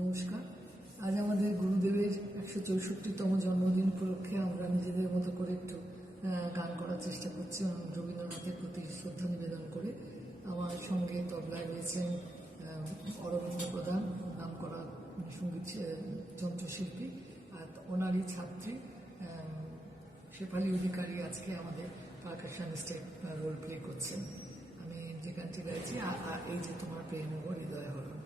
নমস্কার। আজ আমাদের গুরুদেবের 164তম জন্মদিন উপলক্ষে আমরা নিজেদের মতো করে একটু গান করার চেষ্টা করছি রবীন্দ্রনাথের প্রতি শ্রদ্ধা নিবেদন করে। আমার সঙ্গে তবলায় রয়েছেন অরবিন্দ প্রধান, নাম করা সঙ্গীত যন্ত্রশিল্পী, আর ওনারই ছাত্রী শেফালি অধিকারী আজকে আমাদের পারকাশনিস্টে রোল প্লে করছেন। আমি যে গানটি গাইছি, এই যে তোমার প্রেম হৃদয় হরণ।